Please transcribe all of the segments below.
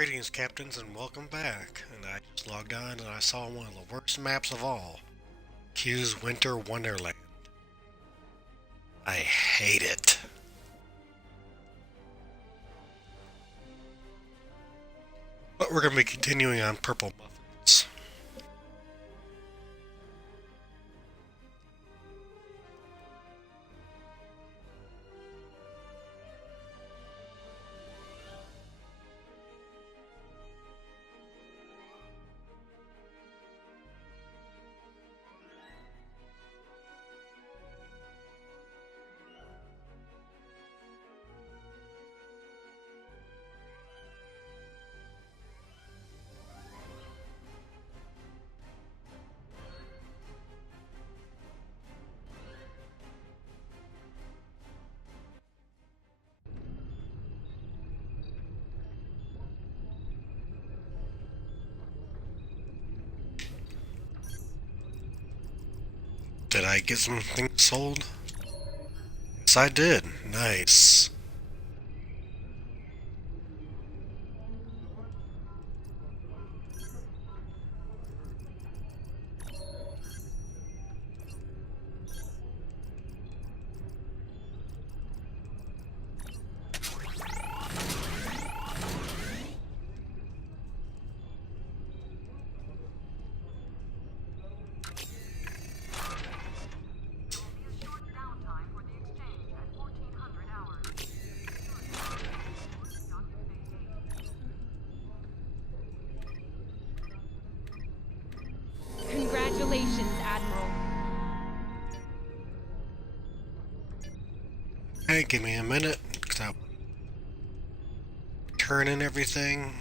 Greetings, captains, and welcome back. And I just logged on and I saw one of the worst maps of all. Q's Winter Wonderland. I hate it. But we're going to be continuing on Purple Muffins. Did I get some things sold? Yes, I did. Nice. Congratulations, Admiral. Hey, give me a minute, because I'm turning everything.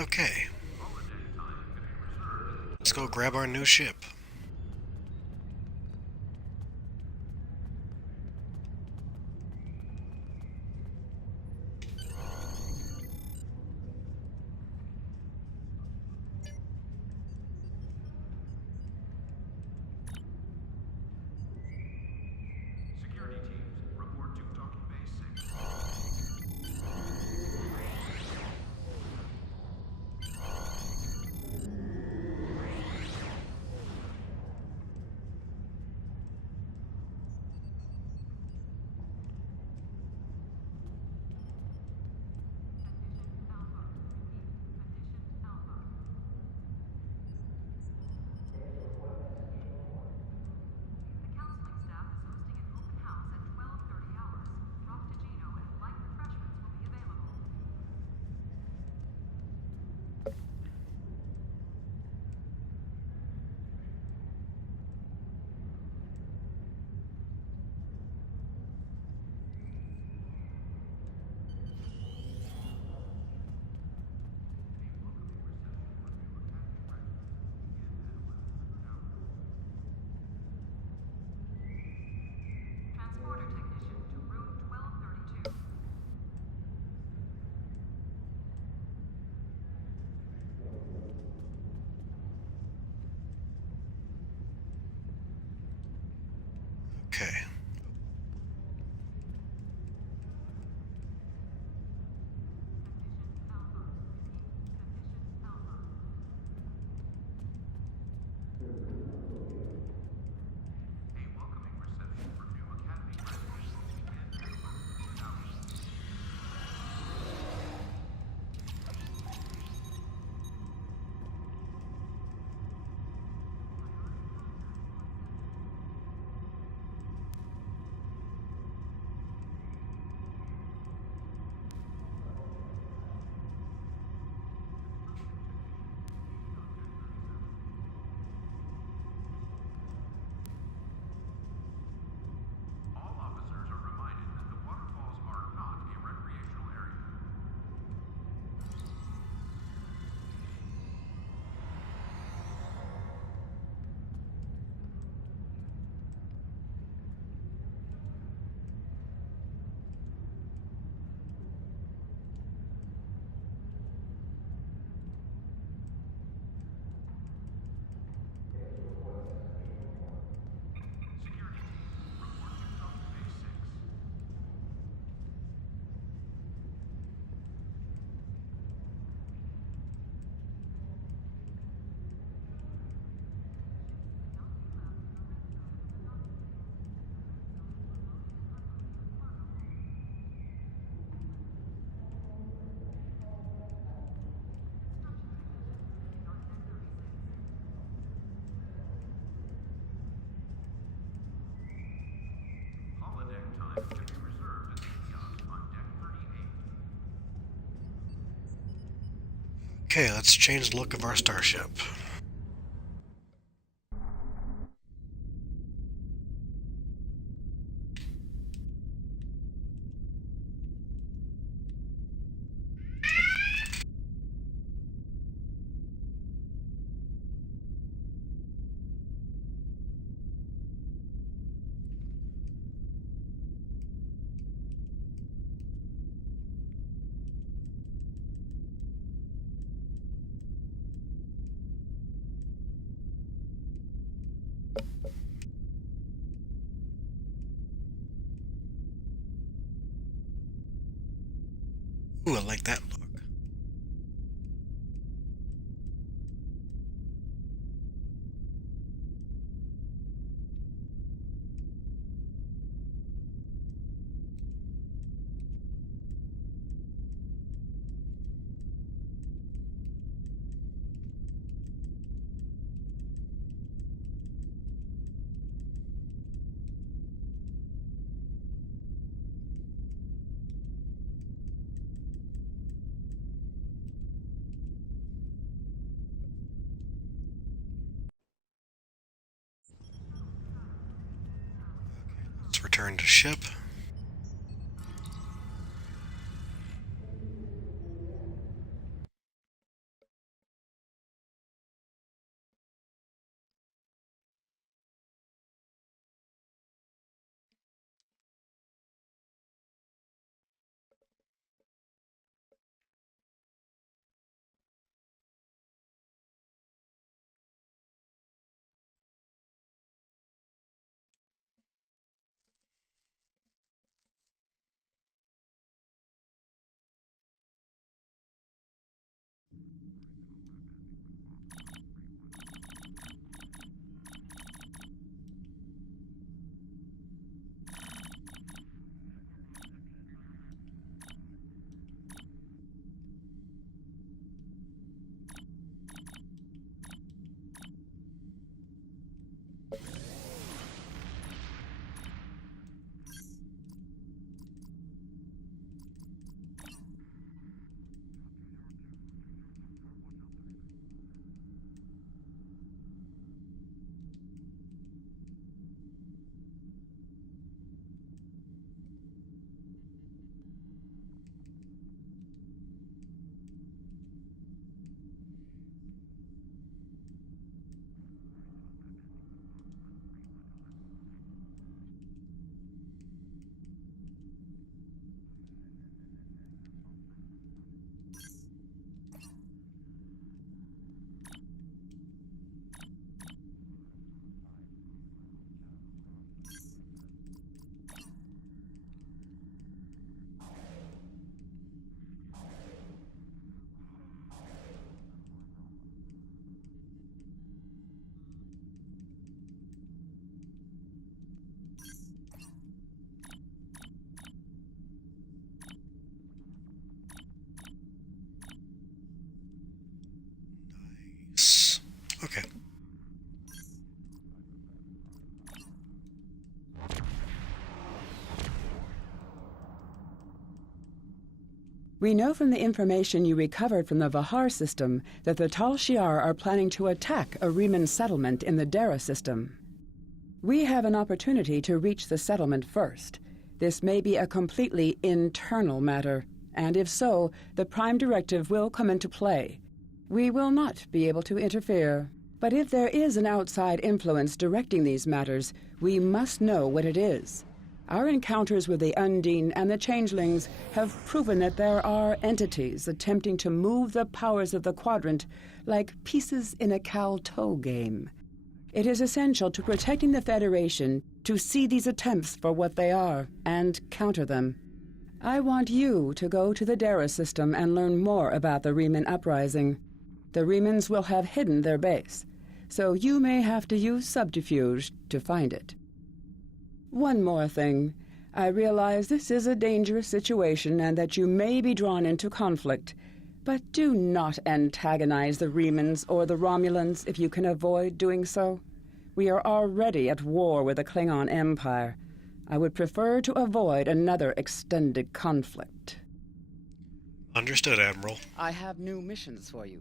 Okay, let's go grab our new ship. Okay, let's change the look of our starship. Ooh, I like that look. Let's return to ship. Okay. We know from the information you recovered from the Vahar system that the Tal Shiar are planning to attack a Riemann settlement in the Dara system. We have an opportunity to reach the settlement first. This may be a completely internal matter, and if so, the Prime Directive will come into play. We will not be able to interfere. But if there is an outside influence directing these matters, we must know what it is. Our encounters with the Undine and the Changelings have proven that there are entities attempting to move the powers of the Quadrant like pieces in a Cal-Toe game. It is essential to protecting the Federation to see these attempts for what they are and counter them. I want you to go to the Dara system and learn more about the Riemann uprising. The Riemanns will have hidden their base, so you may have to use subterfuge to find it. One more thing. I realize this is a dangerous situation and that you may be drawn into conflict, but do not antagonize the Riemanns or the Romulans if you can avoid doing so. We are already at war with the Klingon Empire. I would prefer to avoid another extended conflict. Understood, Admiral. I have new missions for you.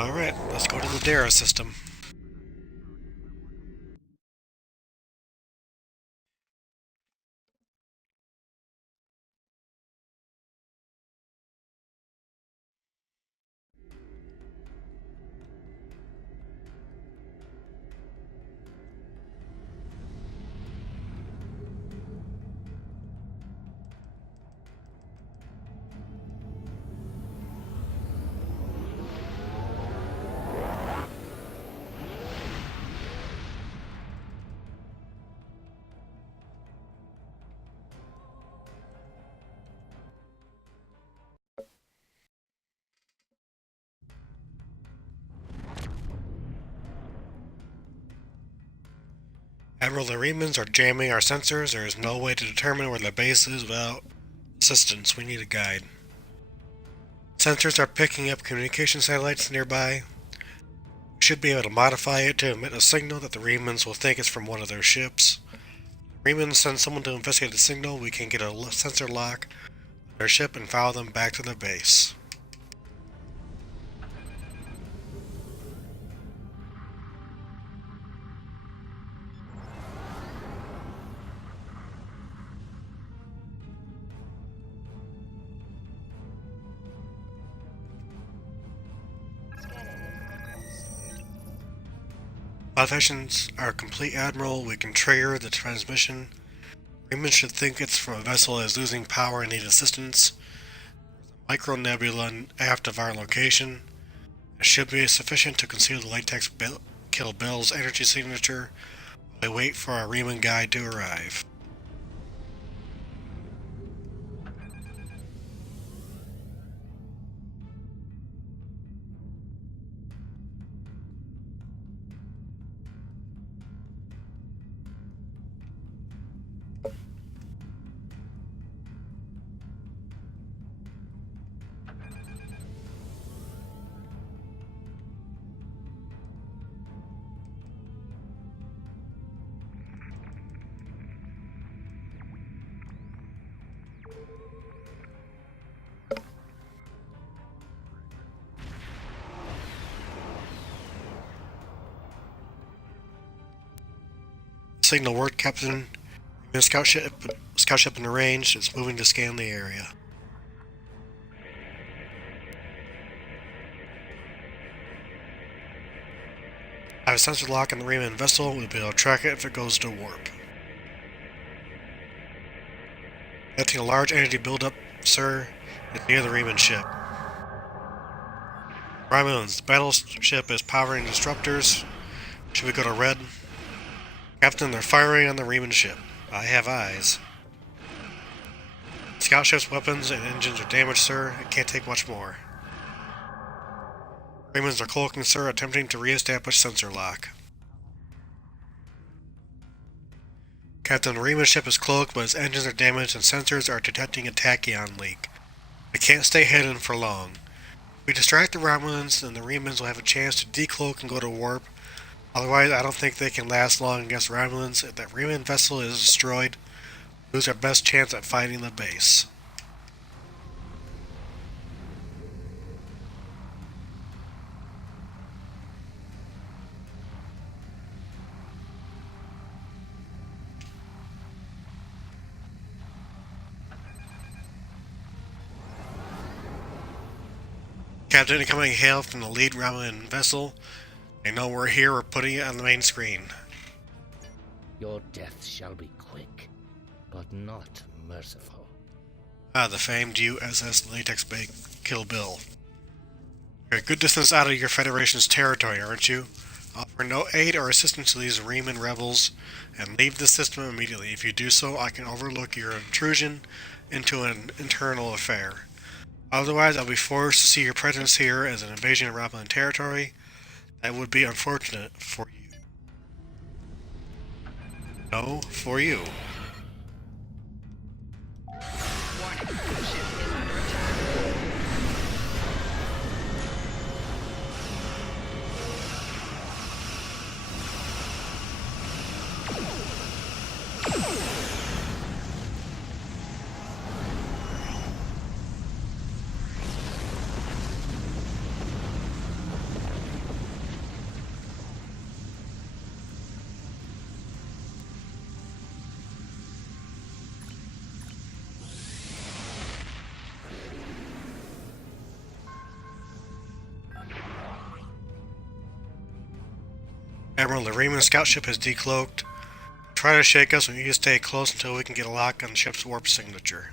Alright, let's go to the Dara system. Admiral, the Remans are jamming our sensors. There is no way to determine where the base is without assistance. We need a guide. Sensors are picking up communication satellites nearby. We should be able to modify it to emit a signal that the Remans will think is from one of their ships. Remans send someone to investigate the signal. We can get a sensor lock on their ship and follow them back to their base. Modifications are complete, Admiral. We can trigger the transmission. Raymond should think it's from a vessel that is losing power and needs assistance. There's a micronebula aft of our location. It should be sufficient to conceal the latex kill Bill's energy signature while we wait for our Riemann guide to arrive. Signal worked, Captain. A scout ship in the range. It's moving to scan the area. I have a sensor lock on the Riemann vessel. We'll be able to track it if it goes to warp. Detecting a large energy buildup, sir. It's near the Riemann ship. Romulans, the battleship is powering disruptors. Should we go to red? Captain, they're firing on the Riemann ship. I have eyes. Scout ship's weapons and engines are damaged, sir. It can't take much more. Riemanns are cloaking, sir, attempting to re-establish sensor lock. Captain, the Riemann ship is cloaked, but its engines are damaged and sensors are detecting a tachyon leak. It can't stay hidden for long. If we distract the Romulans, then the Riemanns will have a chance to decloak and go to warp. Otherwise, I don't think they can last long against Romulans. If that Riemann vessel is destroyed, we lose our best chance at finding the base. Captain, incoming hail from the lead Romulan vessel. They know we're here. We're putting it on the main screen. Your death shall be quick, but not merciful. Ah, the famed USS Latex Bay Kill Bill. You're a good distance out of your Federation's territory, aren't you? Offer no aid or assistance to these Riemann rebels, and leave the system immediately. If you do so, I can overlook your intrusion into an internal affair. Otherwise, I'll be forced to see your presence here as an invasion of Romulan territory. That would be unfortunate for you. No, for you. Warning, ship is under attack. Admiral, the Riemann scout ship has decloaked. Try to shake us, we need to stay close until we can get a lock on the ship's warp signature.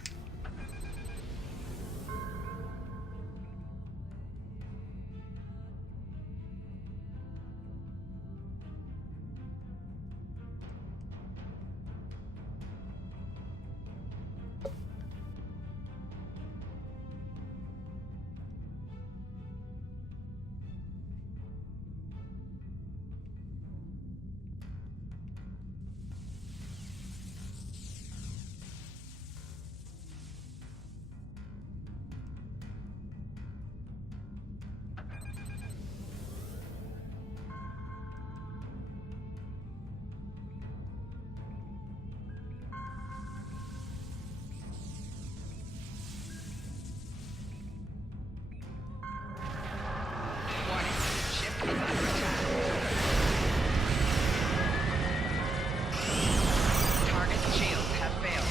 Warning. Ship is under attack. Target shields have failed.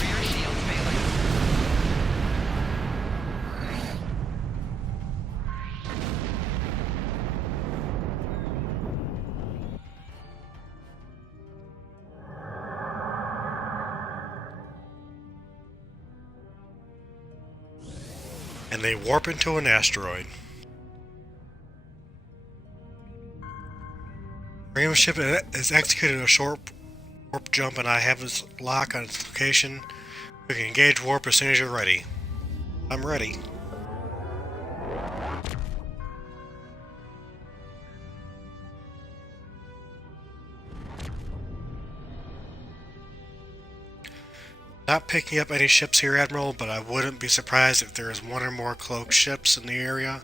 Rear shields failing. And they warp into an asteroid. Riemann ship has executed a short warp jump and I have its lock on its location. We can engage warp as soon as you're ready. I'm ready. Not picking up any ships here, Admiral, but I wouldn't be surprised if there is one or more cloaked ships in the area.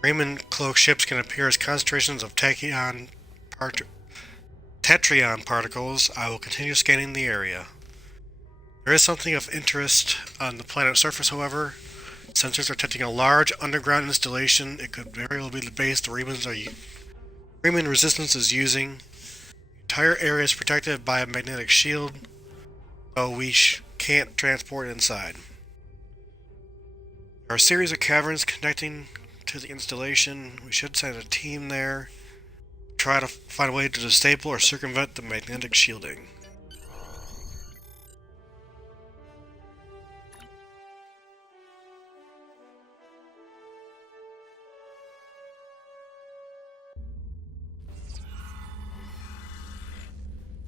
Riemann cloaked ships can appear as concentrations of tetrion particles. I will continue scanning the area. There is something of interest on the planet's surface, however. Sensors are detecting a large underground installation. It could very well be the base the Riemann Resistance is using. The entire area is protected by a magnetic shield, so we can't transport inside. There are a series of caverns connecting to the installation. We should send a team there. Try to find a way to disable or circumvent the magnetic shielding.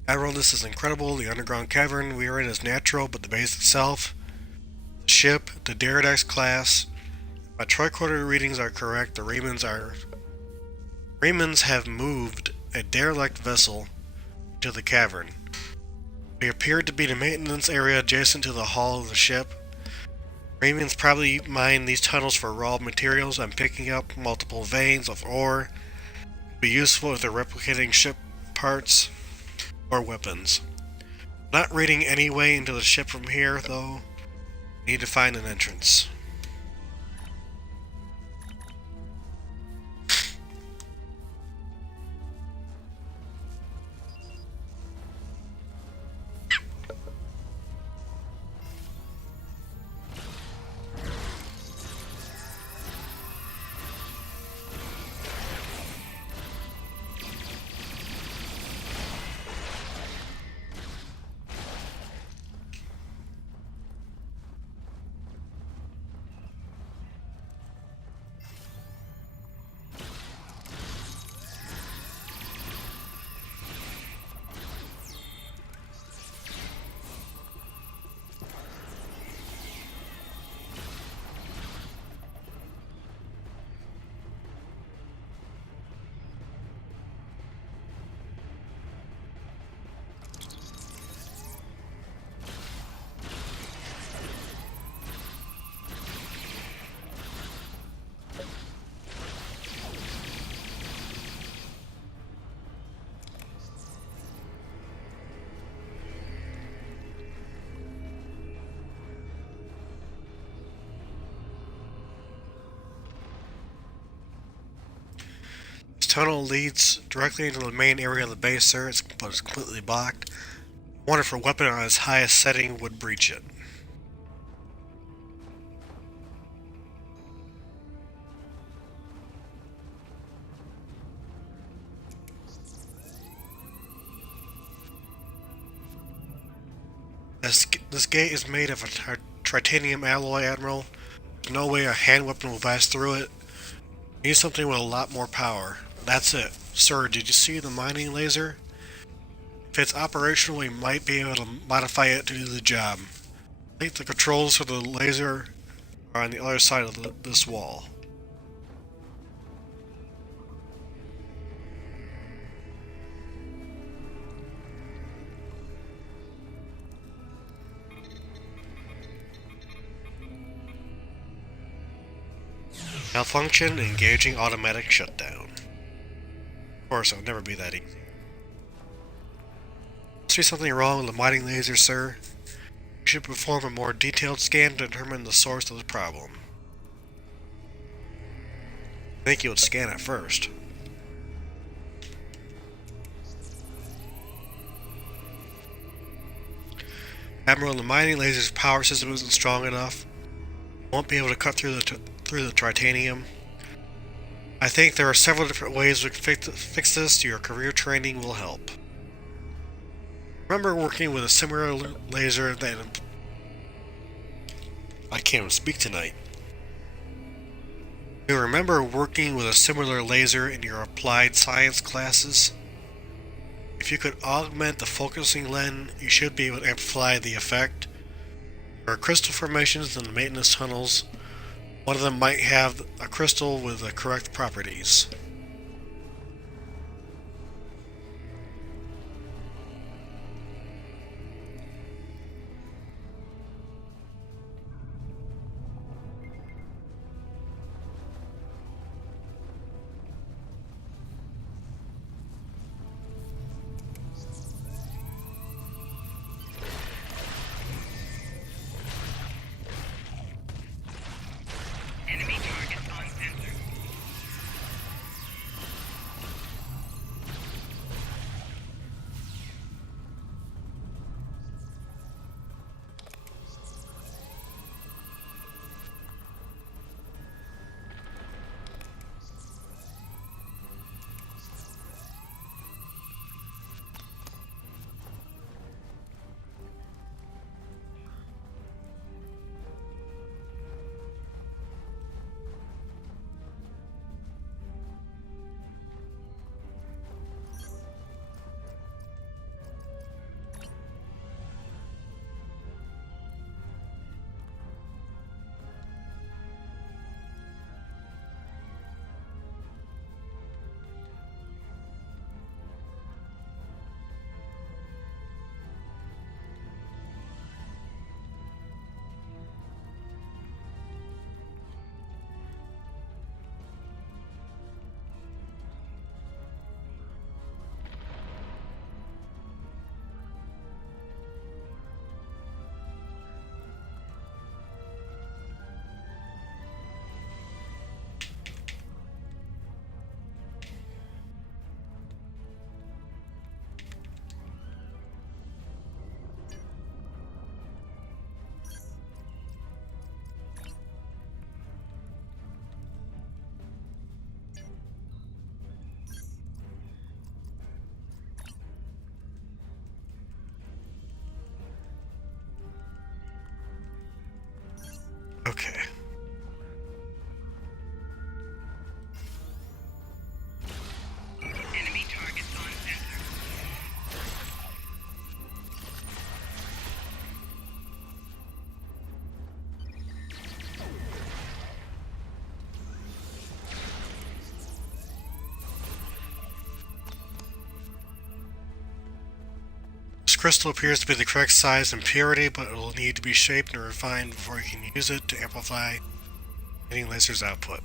Admiral, this is incredible. The underground cavern we are in is natural, but the base itself, the ship, the Deridex class, my tricorder readings are correct. The Riemanns have moved a derelict vessel to the cavern. We appeared to be the maintenance area adjacent to the hull of the ship. Riemanns probably mine these tunnels for raw materials. I'm picking up multiple veins of ore. Could be useful if they're replicating ship parts or weapons. Not reading any way into the ship from here, though. Need to find an entrance. Tunnel leads directly into the main area of the base, sir, but it's completely blocked. I wonder if a weapon on its highest setting would breach it. This gate is made of a titanium alloy, Admiral. There's no way a hand weapon will pass through it. You need something with a lot more power. That's it. Sir, did you see the mining laser? If it's operational, we might be able to modify it to do the job. I think the controls for the laser are on the other side of this wall. Malfunction, engaging automatic shutdown. Of course, it would never be that easy. Must be something wrong with the mining laser, sir. You should perform a more detailed scan to determine the source of the problem. I think you would scan it first. Admiral, the mining laser's power system isn't strong enough. Won't be able to cut through the titanium. I think there are several different ways we can fix this. Your career training will help. Remember working with a similar laser that... I can't even speak tonight. You remember working with a similar laser in your applied science classes? If you could augment the focusing lens, you should be able to amplify the effect. There are crystal formations in the maintenance tunnels. One of them might have a crystal with the correct properties. Enemy targets on sensor. Okay. Enemy targets on sensor. This crystal appears to be the correct size and purity, but it will need to be shaped and refined before you can use it to amplify any laser's output.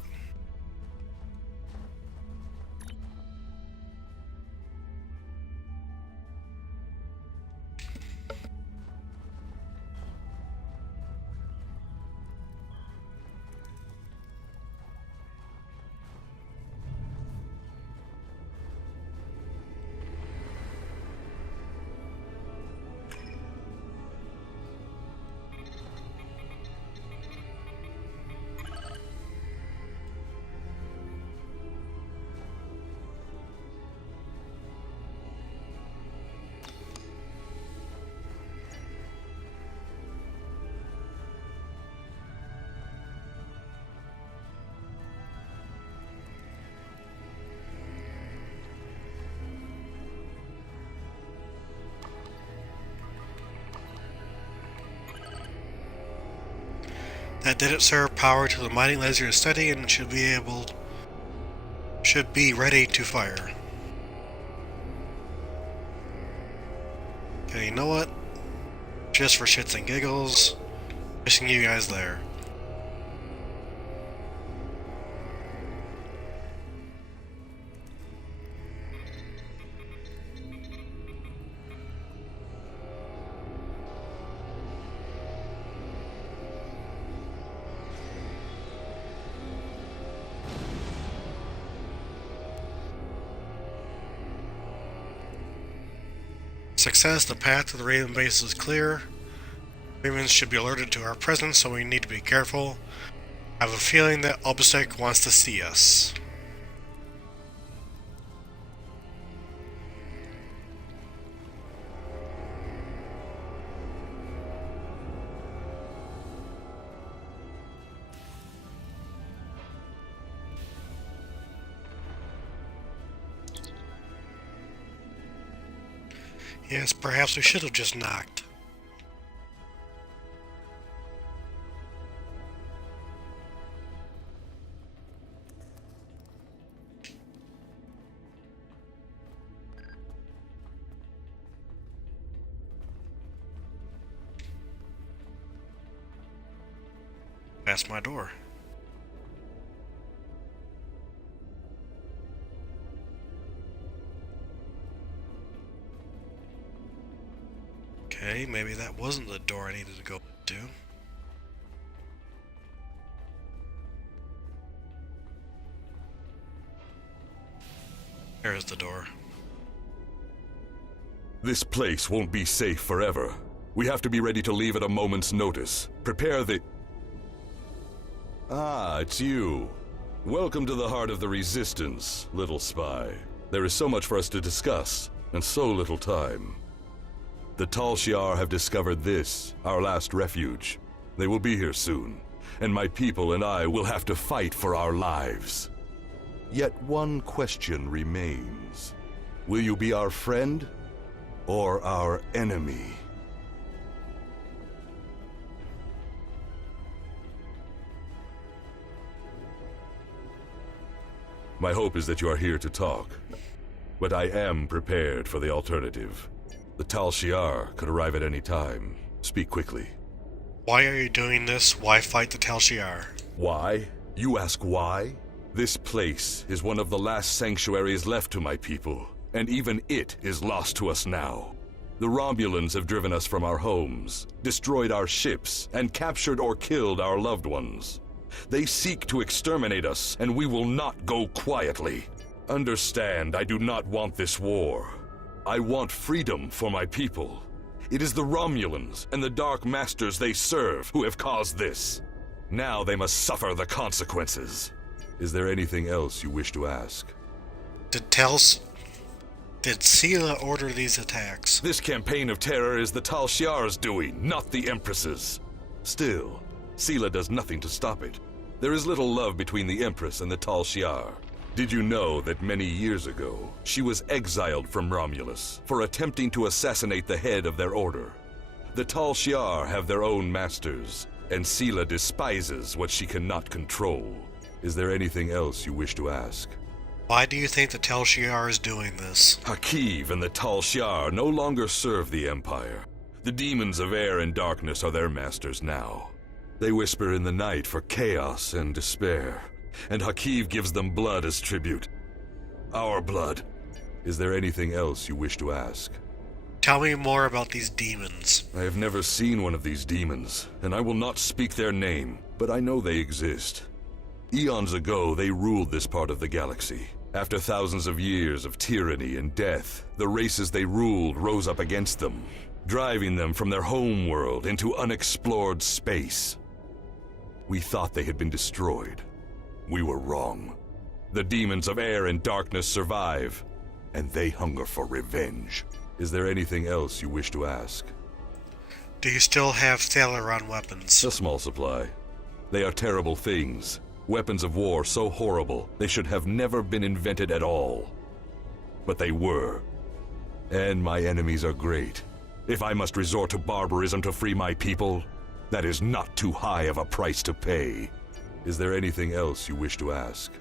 That did it, sir. Power to the mighty laser is steady and should be ready to fire. Okay, you know what? Just for shits and giggles, missing you guys there. Success, the path to the Raven base is clear. Ravens should be alerted to our presence, so we need to be careful. I have a feeling that Obsec wants to see us. Yes, perhaps we should have just knocked. Past my door. Okay, maybe that wasn't the door I needed to go to. There's the door. This place won't be safe forever. We have to be ready to leave at a moment's notice. Prepare the... Ah, it's you. Welcome to the heart of the Resistance, little spy. There is so much for us to discuss, and so little time. The Tal Shiar have discovered this, our last refuge. They will be here soon, and my people and I will have to fight for our lives. Yet one question remains. Will you be our friend, or our enemy? My hope is that you are here to talk, but I am prepared for the alternative. The Tal Shiar could arrive at any time. Speak quickly. Why are you doing this? Why fight the Tal Shiar? Why? You ask why? This place is one of the last sanctuaries left to my people, and even it is lost to us now. The Romulans have driven us from our homes, destroyed our ships, and captured or killed our loved ones. They seek to exterminate us, and we will not go quietly. Understand, I do not want this war. I want freedom for my people. It is the Romulans and the Dark Masters they serve who have caused this. Now they must suffer the consequences. Is there anything else you wish to ask? Did Sela order these attacks? This campaign of terror is the Tal Shiar's doing, not the Empress's. Still, Sela does nothing to stop it. There is little love between the Empress and the Tal Shiar. Did you know that many years ago, she was exiled from Romulus for attempting to assassinate the head of their order? The Tal Shiar have their own masters, and Sela despises what she cannot control. Is there anything else you wish to ask? Why do you think the Tal Shiar is doing this? Hakiv and the Tal Shiar no longer serve the Empire. The demons of air and darkness are their masters now. They whisper in the night for chaos and despair, and Hakiv gives them blood as tribute. Our blood. Is there anything else you wish to ask? Tell me more about these demons. I have never seen one of these demons, and I will not speak their name, but I know they exist. Eons ago, they ruled this part of the galaxy. After thousands of years of tyranny and death, the races they ruled rose up against them, driving them from their home world into unexplored space. We thought they had been destroyed. We were wrong. The demons of air and darkness survive, and they hunger for revenge. Is there anything else you wish to ask? Do you still have Thalaron weapons? A small supply. They are terrible things. Weapons of war so horrible, they should have never been invented at all. But they were. And my enemies are great. If I must resort to barbarism to free my people, That is not too high of a price to pay. Is there anything else you wish to ask?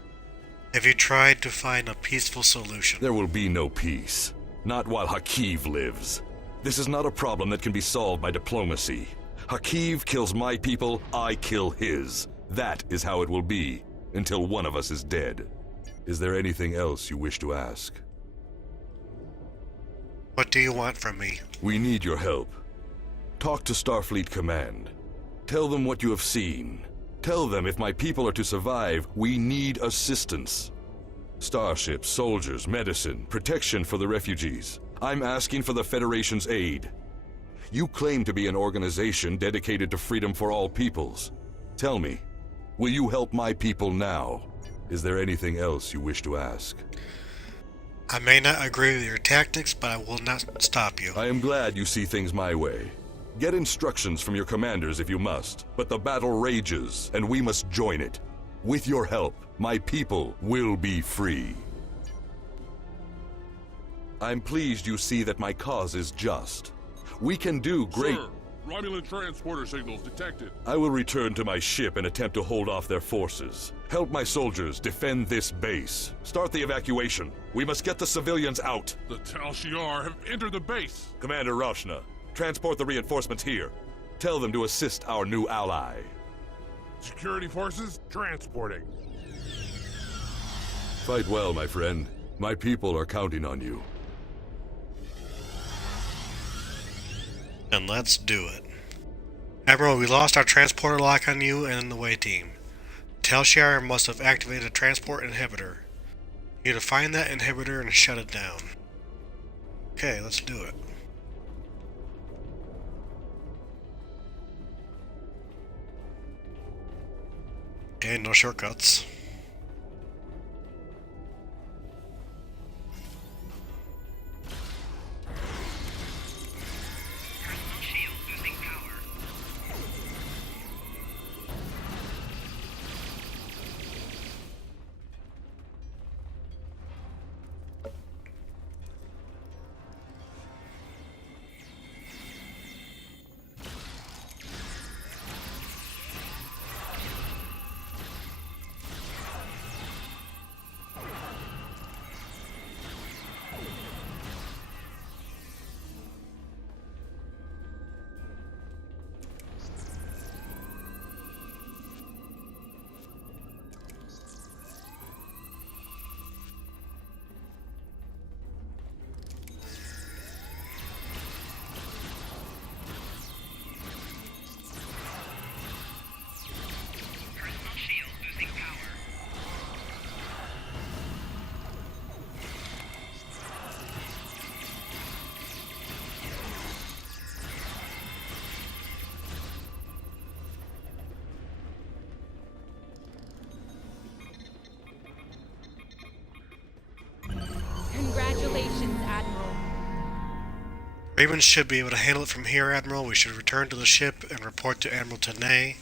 Have you tried to find a peaceful solution? There will be no peace. Not while Hakiv lives. This is not a problem that can be solved by diplomacy. Hakiv kills my people, I kill his. That is how it will be, until one of us is dead. Is there anything else you wish to ask? What do you want from me? We need your help. Talk to Starfleet Command. Tell them what you have seen. Tell them if my people are to survive, we need assistance. Starships, soldiers, medicine, protection for the refugees. I'm asking for the Federation's aid. You claim to be an organization dedicated to freedom for all peoples. Tell me, will you help my people now? Is there anything else you wish to ask? I may not agree with your tactics, but I will not stop you. I am glad you see things my way. Get instructions from your commanders if you must, but the battle rages, and we must join it. With your help, my people will be free. I'm pleased you see that my cause is just. We can do great... Sir, Romulan transporter signals detected. I will return to my ship and attempt to hold off their forces. Help my soldiers defend this base. Start the evacuation. We must get the civilians out. The Tal Shiar have entered the base. Commander Rauschna, transport the reinforcements here. Tell them to assist our new ally. Security forces transporting. Fight well, my friend. My people are counting on you. And let's do it. Admiral, we lost our transporter lock on you and the way team. Tal Shiar must have activated a transport inhibitor. You need to find that inhibitor and shut it down. Okay, let's do it. Okay, no shortcuts. Personal shield losing power. Personal shield losing power. Congratulations, Admiral. Ravens should be able to handle it from here, Admiral. We should return to the ship and report to Admiral Tanay.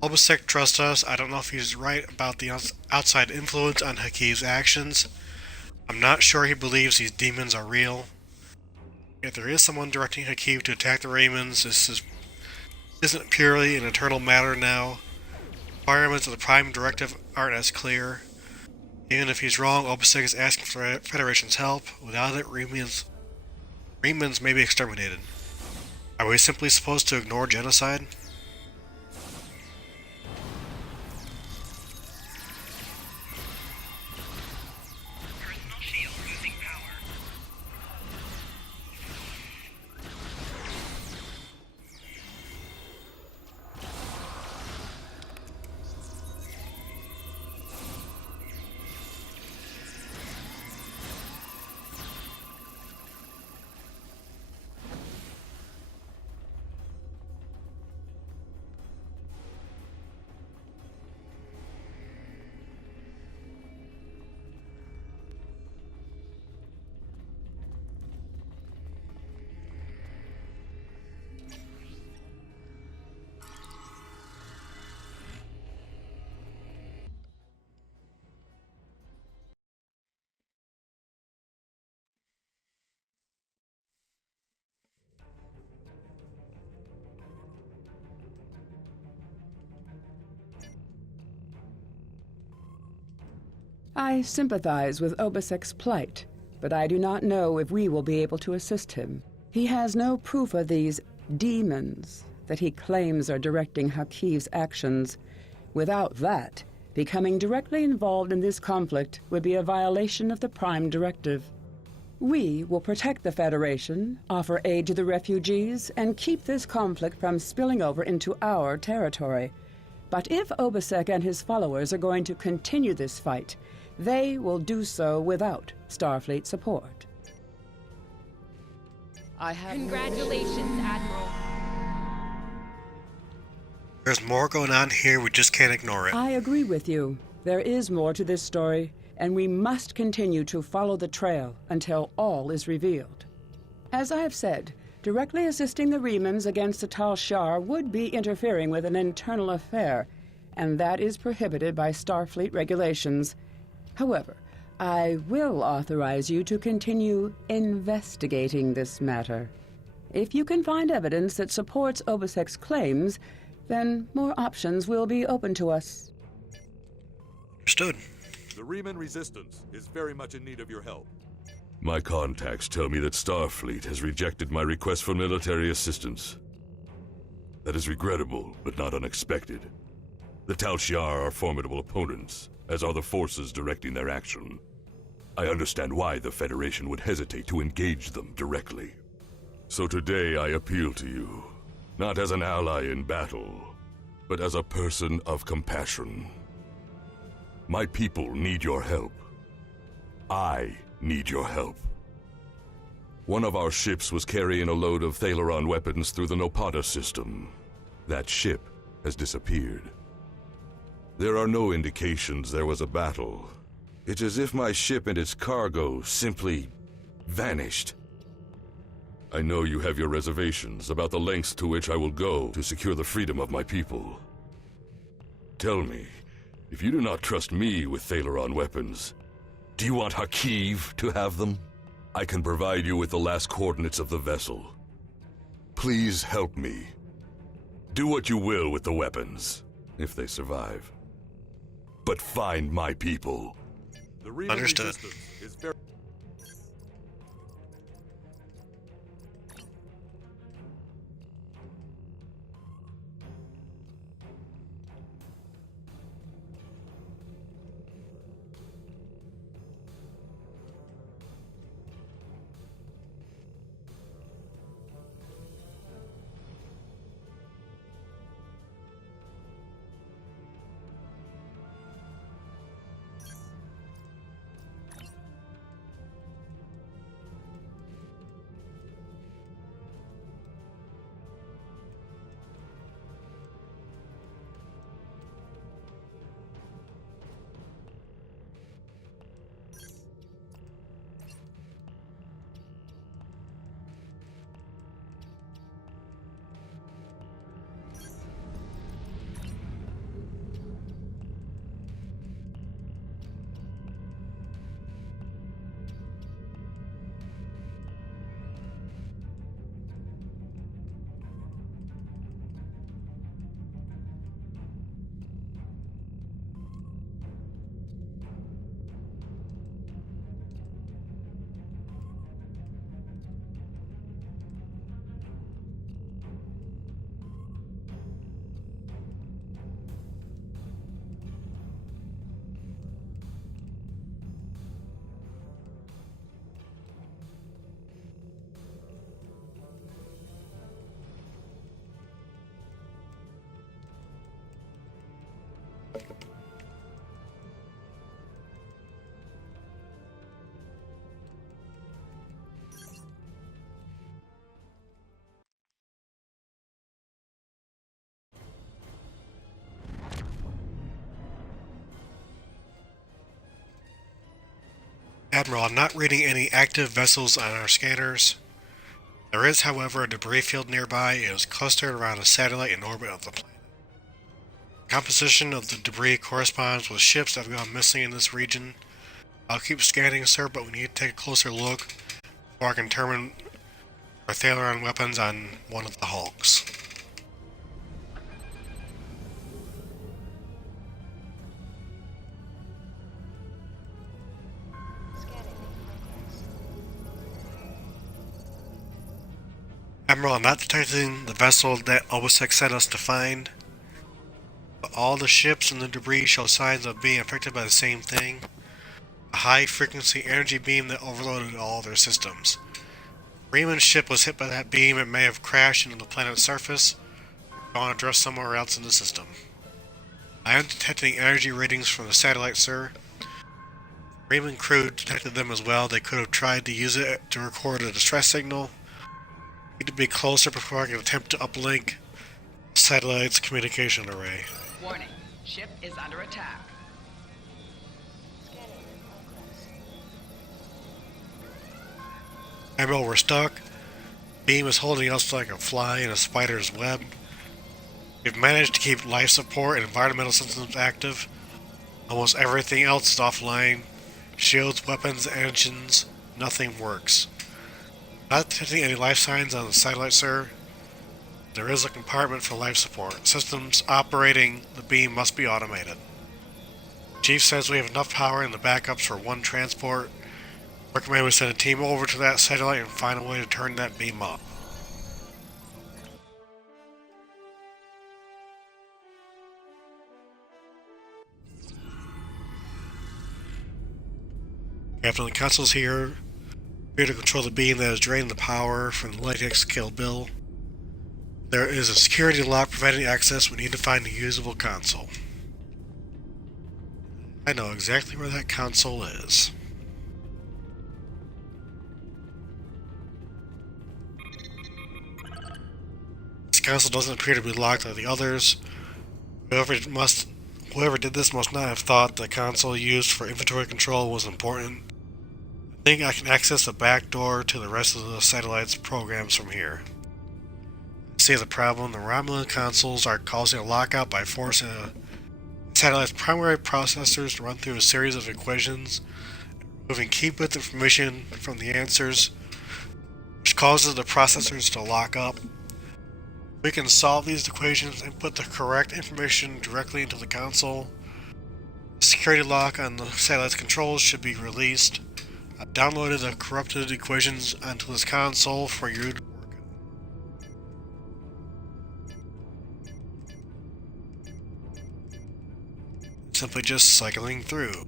Obasek trusts us. I don't know if he's right about the outside influence on Hakiv's actions. I'm not sure he believes these demons are real. If there is someone directing Hakiv to attack the Ravens, isn't purely an eternal matter now. Requirements of the Prime Directive aren't as clear. Even if he's wrong, Obasek is asking for the Federation's help. Without it, Remans may be exterminated. Are we simply supposed to ignore genocide? Personal shield losing power. I sympathize with Obasek's plight, but I do not know if we will be able to assist him. He has no proof of these demons that he claims are directing Hakiv's actions. Without that, becoming directly involved in this conflict would be a violation of the Prime Directive. We will protect the Federation, offer aid to the refugees, and keep this conflict from spilling over into our territory. But if Obasek and his followers are going to continue this fight, they will do so without Starfleet support. Congratulations, Admiral. There's more going on here, we just can't ignore it. I agree with you. There is more to this story, and we must continue to follow the trail until all is revealed. As I have said, directly assisting the Remans against the Tal Shiar would be interfering with an internal affair, and that is prohibited by Starfleet regulations. However, I will authorize you to continue investigating this matter. If you can find evidence that supports Obasek's claims, then more options will be open to us. Understood. The Reman Resistance is very much in need of your help. My contacts tell me that Starfleet has rejected my request for military assistance. That is regrettable, but not unexpected. The Tal Shiar are formidable opponents, as are the forces directing their action. I understand why the Federation would hesitate to engage them directly. So today I appeal to you, not as an ally in battle, but as a person of compassion. My people need your help. I need your help. One of our ships was carrying a load of Thalaron weapons through the Nopata system. That ship has disappeared. There are no indications there was a battle. It's as if my ship and its cargo simply vanished. I know you have your reservations about the lengths to which I will go to secure the freedom of my people. Tell me, if you do not trust me with Thalaron weapons, do you want Hakiv to have them? I can provide you with the last coordinates of the vessel. Please help me. Do what you will with the weapons, if they survive. But find my people. The Reman Understood. Resistance is very Admiral, I'm not reading any active vessels on our scanners. There is, however, a debris field nearby. It is clustered around a satellite in orbit of the planet. The composition of the debris corresponds with ships that have gone missing in this region. I'll keep scanning, sir, but we need to take a closer look before I can determine our Thalaron weapons on one of the hulks. Admiral, I'm not detecting the vessel that OBSEC sent us to find, but all the ships and the debris show signs of being affected by the same thing. A high-frequency energy beam that overloaded all their systems. Freeman's ship was hit by that beam and may have crashed into the planet's surface, or gone adrift somewhere else in the system. I am detecting energy readings from the satellite, sir. Freeman crew detected them as well. They could have tried to use it to record a distress signal. Need to be closer before I can attempt to uplink satellite's communication array. Warning, ship is under attack. Admiral, we're stuck. Beam is holding us like a fly in a spider's web. We've managed to keep life support and environmental systems active. Almost everything else is offline. Shields, weapons, engines, nothing works. Not detecting any life signs on the satellite, sir. There is a compartment for life support. Systems operating the beam must be automated. Chief says we have enough power in the backups for one transport. Recommend we send a team over to that satellite and find a way to turn that beam up. Captain, the console's here. Here to control the beam that has drained the power from the latex Kill Bill. There is a security lock preventing access. We need to find a usable console. I know exactly where that console is. This console doesn't appear to be locked like the others. Whoever did this must not have thought the console used for inventory control was important. I think I can access the back door to the rest of the satellite's programs from here. See the problem, the Romulan consoles are causing a lockout by forcing the satellite's primary processors to run through a series of equations, removing key bit information from the answers, which causes the processors to lock up. We can solve these equations and put the correct information directly into the console. The security lock on the satellite's controls should be released. I've downloaded the corrupted equations onto this console for you to work on. Simply just cycling through.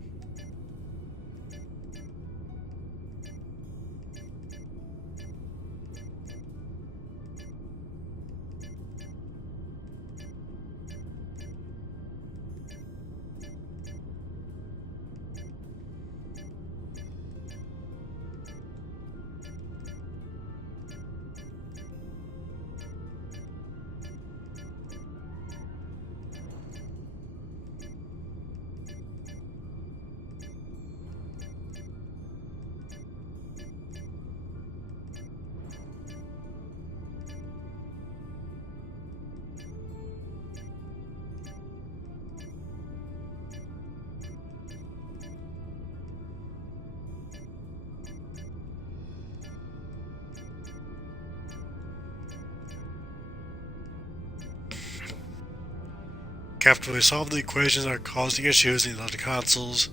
After we solve the equations that are causing issues in the consoles,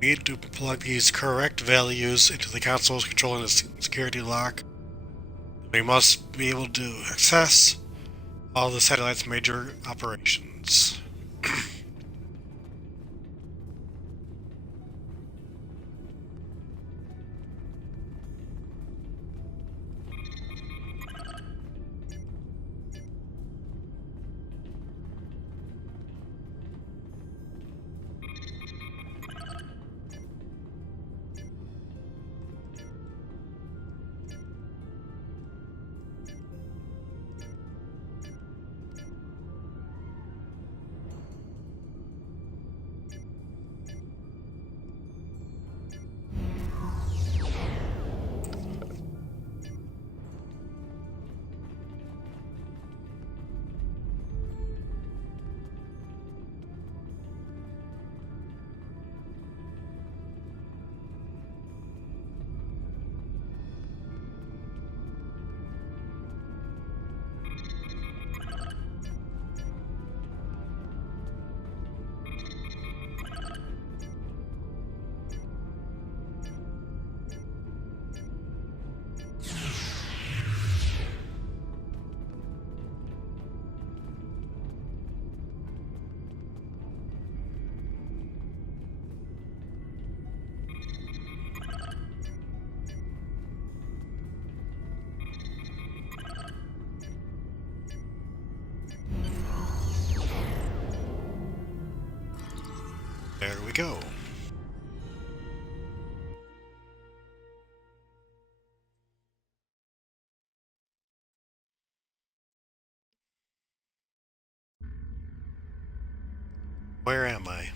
we need to plug these correct values into the consoles controlling the security lock. We must be able to access all the satellite's major operations. There we go. Where am I?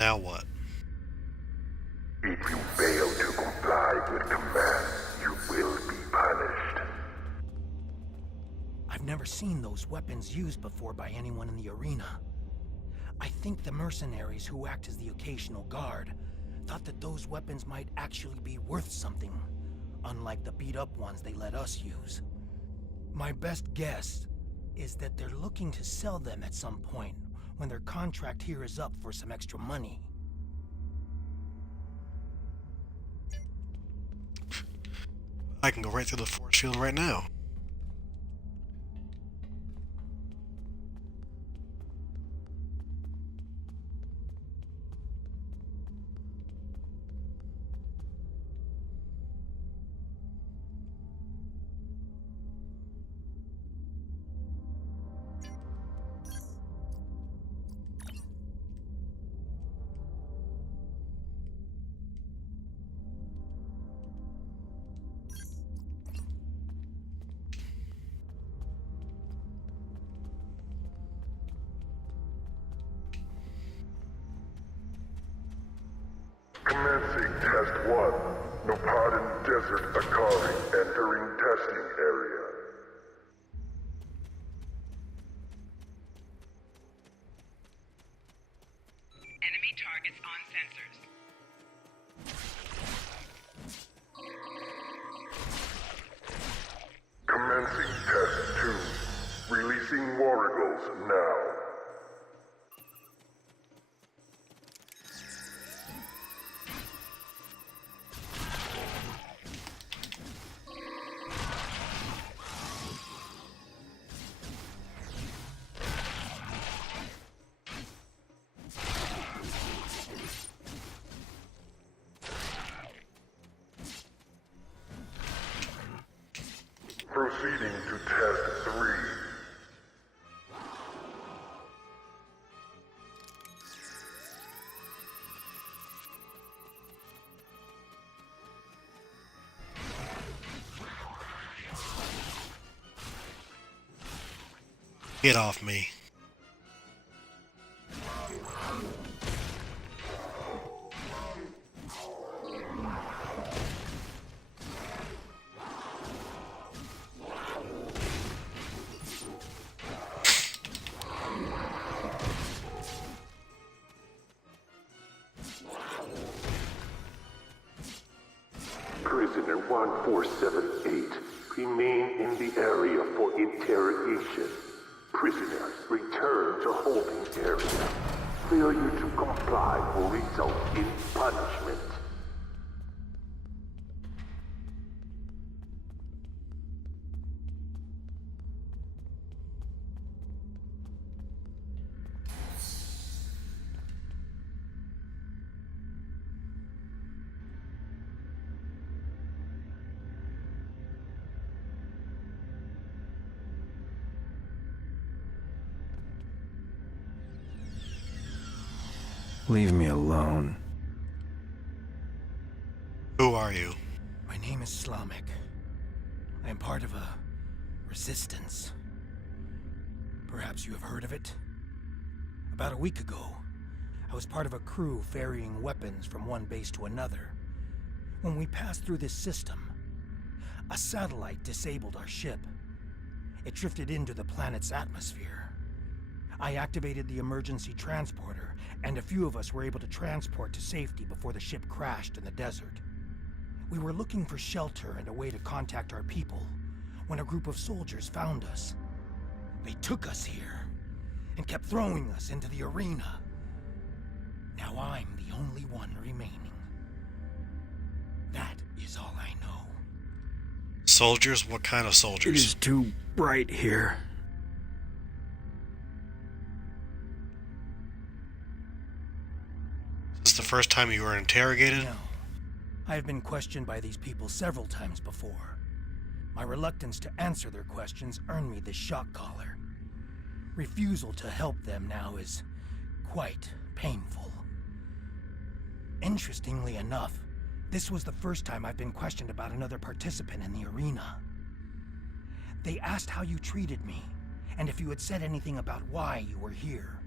Now what? If you fail to comply with command, you will be punished. I've never seen those weapons used before by anyone in the arena. I think the mercenaries who act as the occasional guard thought that those weapons might actually be worth something, unlike the beat-up ones they let us use. My best guess is that they're looking to sell them at some point when their contract here is up for some extra money. I can go right through the force field right now. Commencing Test 1. Nopadan Desert Akari entering testing area. Enemy targets on sensors. Commencing Test 2. Releasing War Eagles now. Proceeding to Test 3. Get off me. Prisoner 1478, remain in the area for interrogation. Prisoners, return to holding area. Failure to comply will result in punishment. Leave me alone. Who are you? My name is Slamek. I am part of a resistance. Perhaps you have heard of it? About a week ago, I was part of a crew ferrying weapons from one base to another. When we passed through this system, a satellite disabled our ship. It drifted into the planet's atmosphere. I activated the emergency transporter, and a few of us were able to transport to safety before the ship crashed in the desert. We were looking for shelter and a way to contact our people when a group of soldiers found us. They took us here and kept throwing us into the arena. Now I'm the only one remaining. That is all I know. Soldiers? What kind of It soldiers? is too bright here. Is this the first time you were interrogated? No. I have been questioned by these people several times before. My reluctance to answer their questions earned me this shock collar. Refusal to help them now is quite painful. Interestingly enough, this was the first time I've been questioned about another participant in the arena. They asked how you treated me, and if you had said anything about why you were here.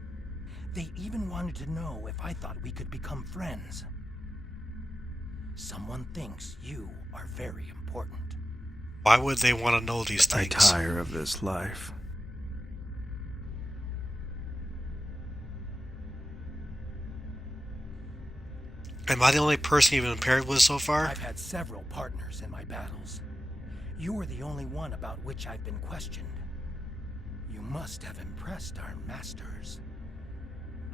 They even wanted to know if I thought we could become friends. Someone thinks you are very important. Why would they want to know these I things? tire of this life. Am I the only person you've been paired with so far? I've had several partners in my battles. You are the only one about which I've been questioned. You must have impressed our masters.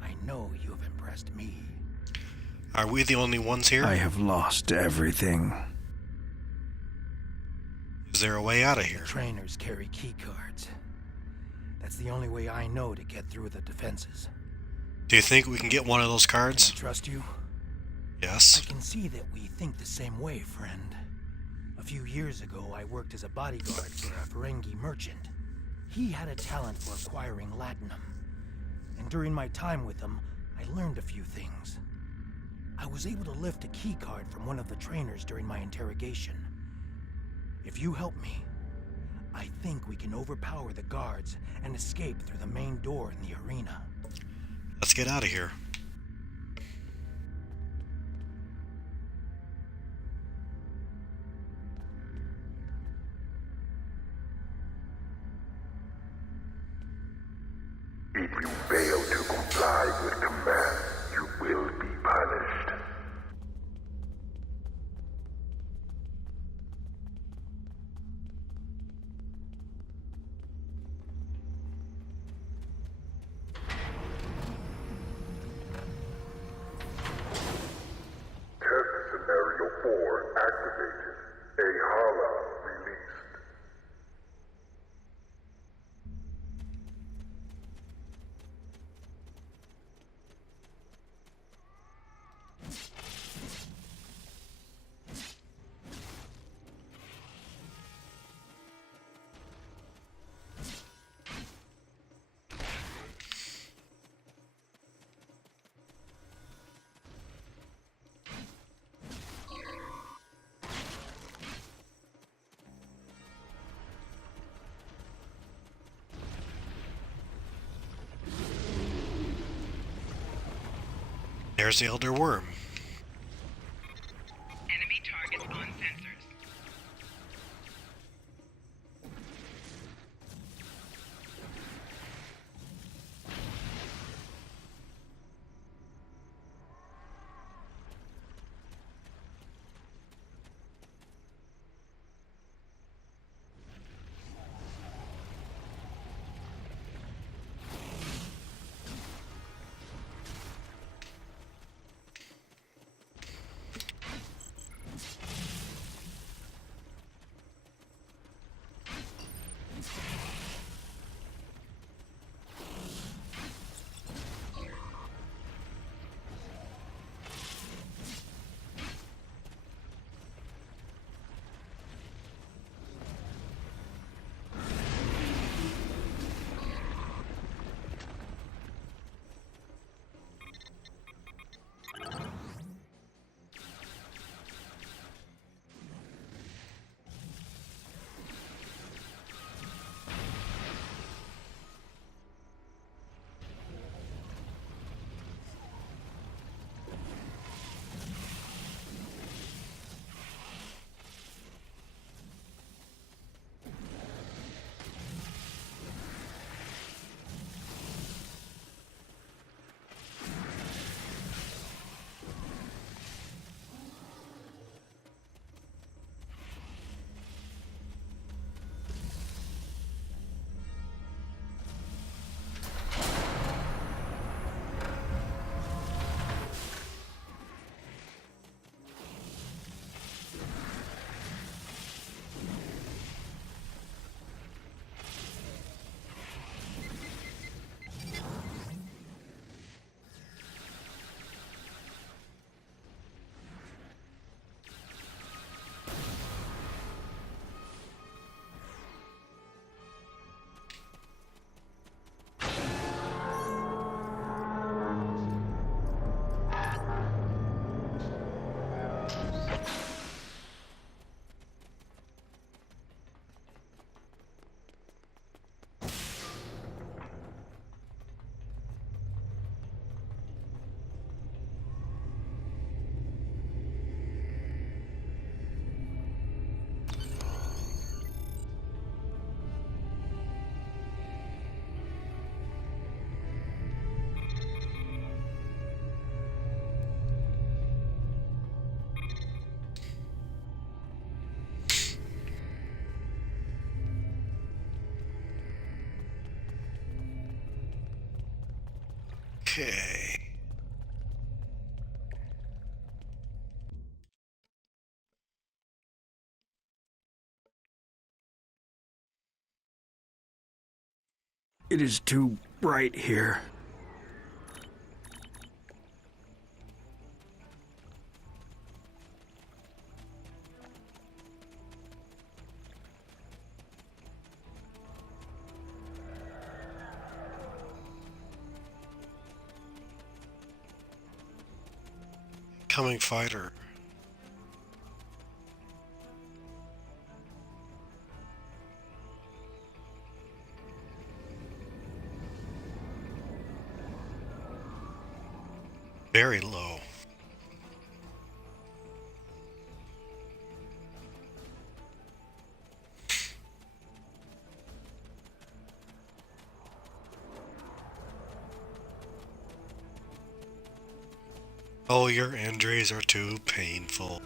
I know you have impressed me. Are we the only ones here? I have lost everything. Is there a way out of here? Trainers carry key cards. That's the only way I know to get through the defenses. Do you think we can get one of those Can I cards? trust you? I Yes. can see that we think the same way, friend. A few years ago, I worked as a bodyguard for a Ferengi merchant. He had a talent for acquiring latinum. And during my time with him, I learned a few things. I was able to lift a key card from one of the trainers during my interrogation. If you help me, I think we can overpower the guards and escape through the main door in the arena. Let's get out of here. If you fail to comply with command, you will be punished. Test scenario 4 activated. Ahala released. There's the Elder Worm. Enemy targets on sensors. Okay. It is too bright here. Coming fighter. Very low. Oh, your injuries are too painful.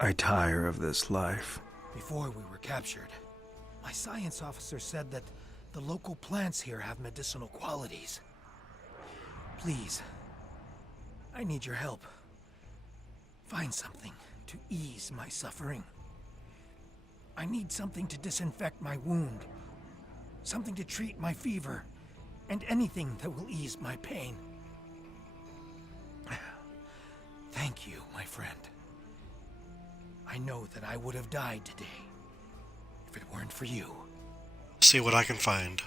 I tire of this life. Before we were captured, my science officer said that the local plants here have medicinal qualities. Please, I need your help. Find something to ease my suffering. I need something to disinfect my wound, something to treat my fever, and anything that will ease my pain. Thank you, my friend. I know that I would have died today if it weren't for you. See what I can find.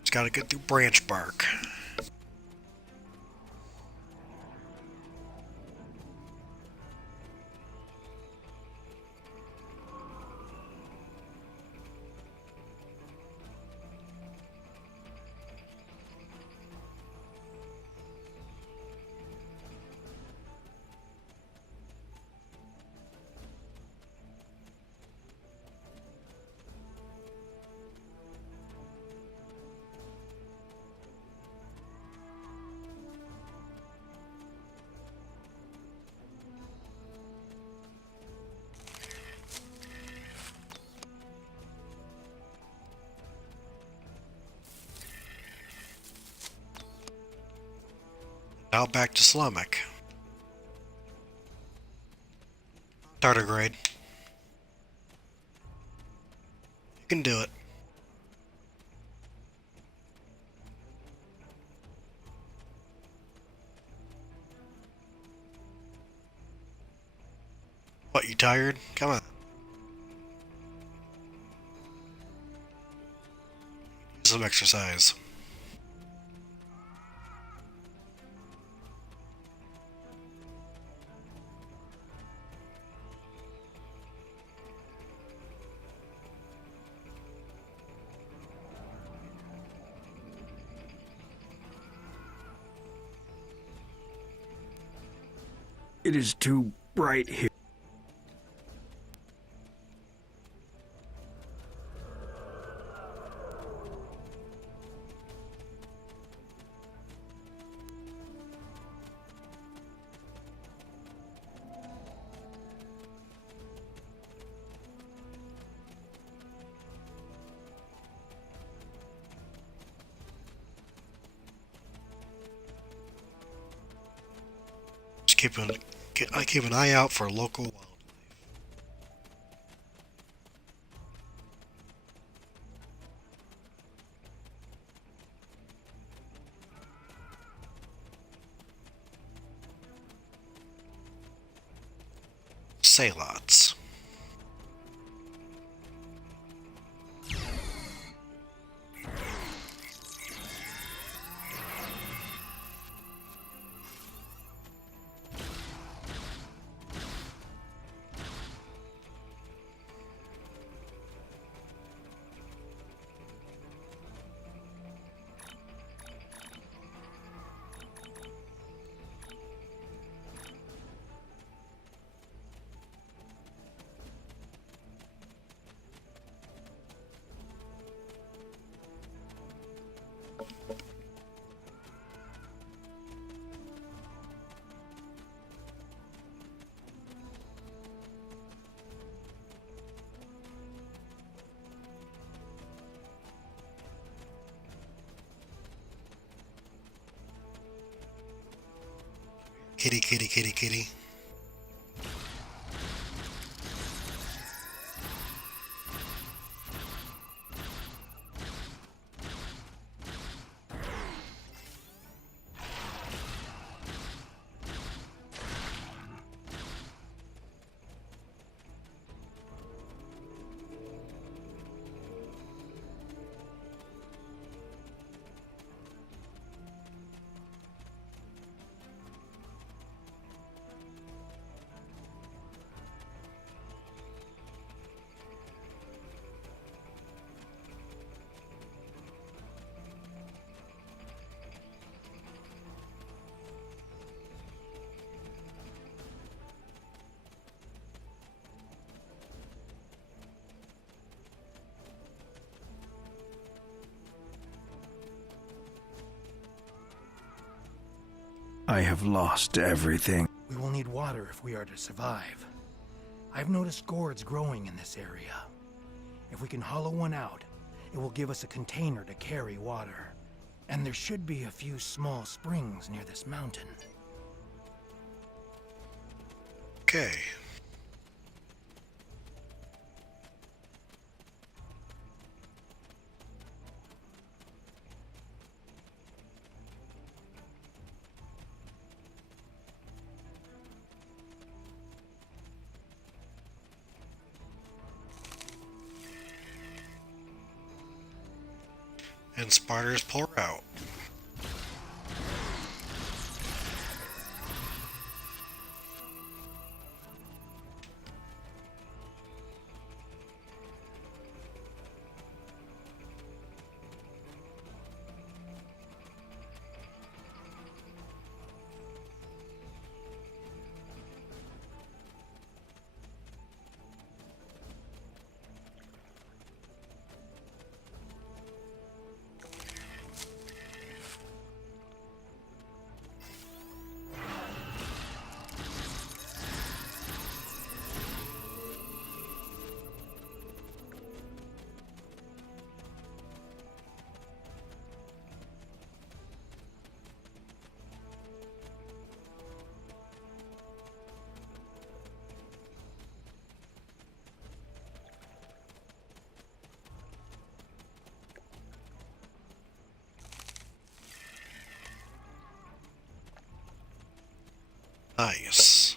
Just gotta get through branch bark. Now back to Slamek. Tardigrade. You can do it. What, you tired? Come on. Some exercise. It is too bright here. keep an eye out for local wildlife. Salots. Kitty, kitty, kitty, kitty. I have lost everything. We will need water if we are to survive. I've noticed gourds growing in this area. If we can hollow one out, it will give us a container to carry water. And there should be a few small springs near this mountain. Okay. And spiders pour out. Nice.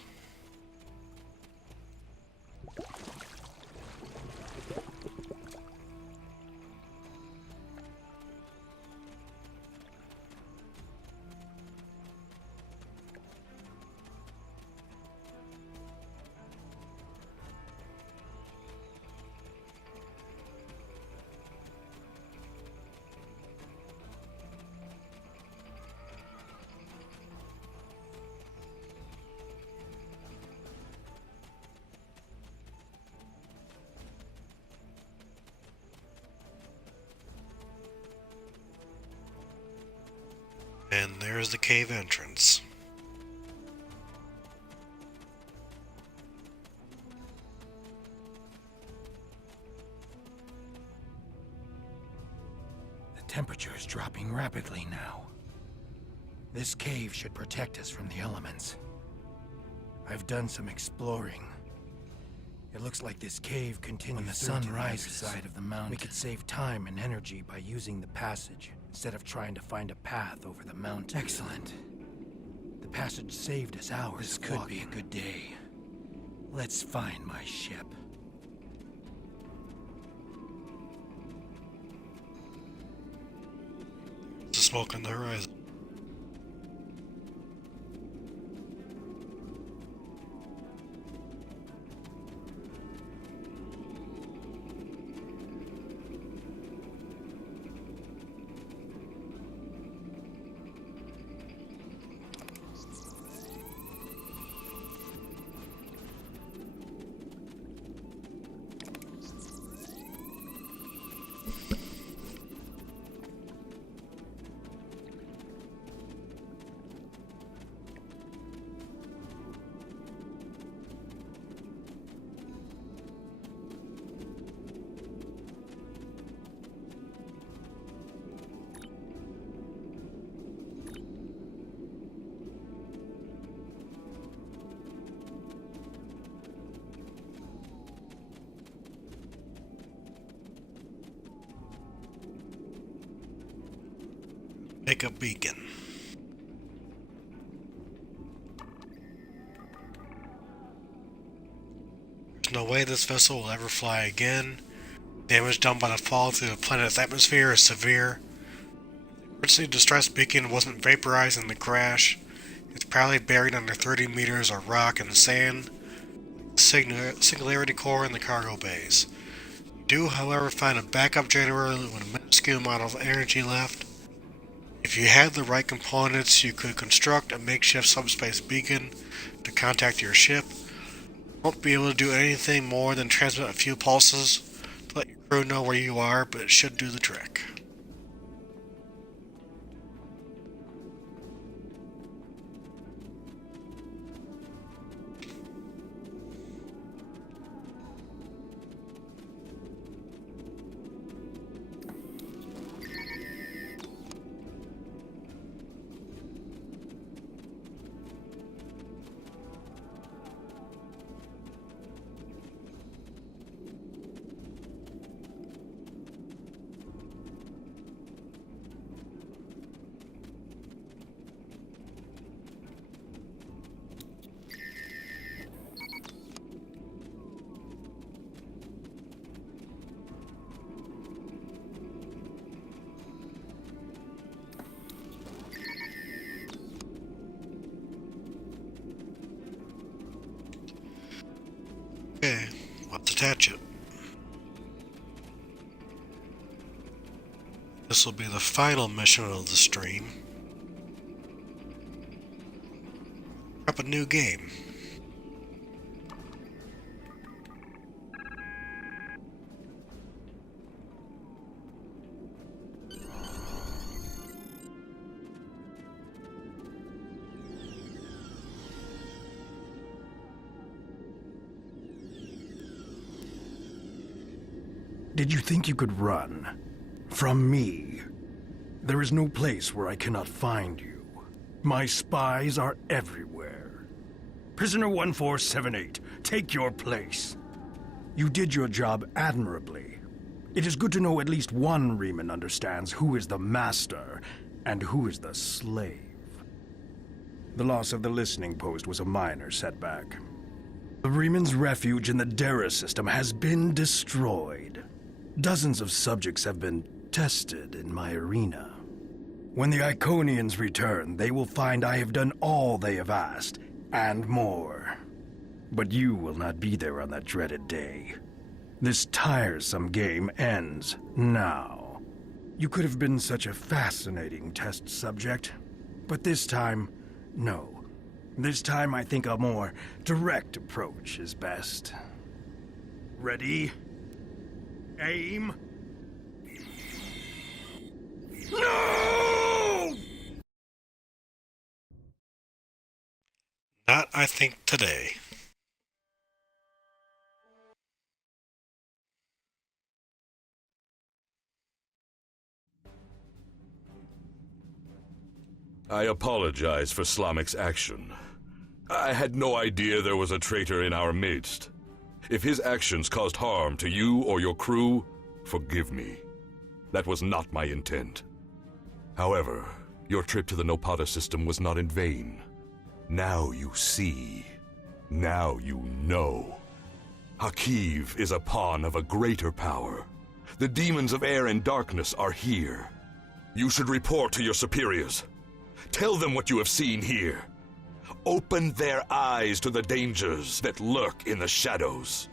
And there's the cave entrance. The temperature is dropping rapidly now. This cave should protect us from the elements. I've done some exploring. It looks like this cave continues when the sun rises side of the mountain. We could save time and energy by using the passage instead of trying to find a path over the mountain. Excellent. The passage saved us hours. This could be a good day. Let's find my ship. The smoke on the horizon. Make a beacon. There's no way this vessel will ever fly again. Damage done by the fall through the planet's atmosphere is severe. The emergency distress beacon wasn't vaporized in the crash. It's probably buried under 30 meters of rock and sand. Singularity core in the cargo bays. You do, however, find a backup generator with a minuscule amount of energy left. If you had the right components, you could construct a makeshift subspace beacon to contact your ship. You won't be able to do anything more than transmit a few pulses to let your crew know where you are, but it should do the trick. Okay, let's attach it. This will be the final mission of the stream. Prep a new game. Did you think you could run? From me? There is no place where I cannot find you. My spies are everywhere. Prisoner 1478, take your place. You did your job admirably. It is good to know at least one Riemann understands who is the master and who is the slave. The loss of the listening post was a minor setback. The Riemann's refuge in the Dera system has been destroyed. Dozens of subjects have been tested in my arena. When the Iconians return, they will find I have done all they have asked, and more. But you will not be there on that dreaded day. This tiresome game ends now. You could have been such a fascinating test subject, but this time, no. This time I think a more direct approach is best. Ready? Aim. No! Not, I think, today. I apologize for Slamic's action. I had no idea there was a traitor in our midst. If his actions caused harm to you or your crew, forgive me. That was not my intent. However, your trip to the Nopata system was not in vain. Now you see. Now you know. Hakiv is a pawn of a greater power. The demons of air and darkness are here. You should report to your superiors. Tell them what you have seen here. Open their eyes to the dangers that lurk in the shadows.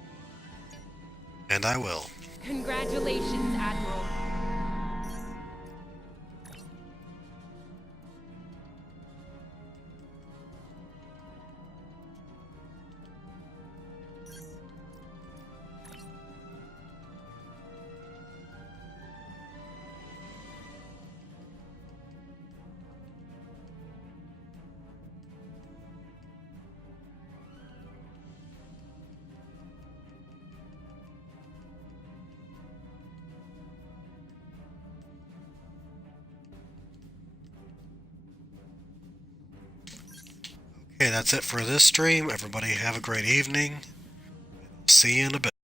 And I will. Congratulations, Admiral. Okay, that's it for this stream. Everybody have a great evening. See you in a bit.